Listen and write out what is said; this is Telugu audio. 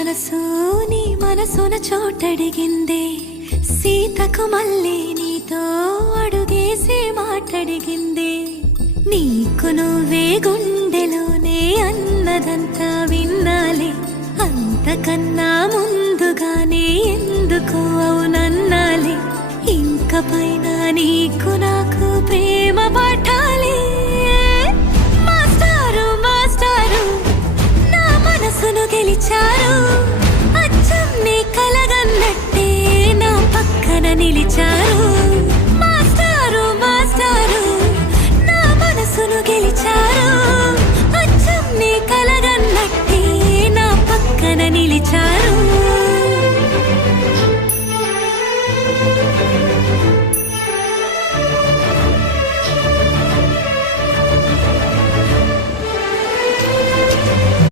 నీ మనసున చోటడిగిందే సీతకు మళ్ళీ నీతో అడుగేసి మాటడిగిందే నీకు నువ్వే గుండెలోనే అన్నదంతా విన్నాలే అంతకన్నా ముందుగానే ఎందుకు అవునన్నాలే ఇంక పైన నీకు నాకు ప్రేమ పాఠాలే మాస్టారు మాస్టారు నా మనసును గెలిచారు అచ్చం నీ కలగన్నట్టే నా పక్కన నిలిచారు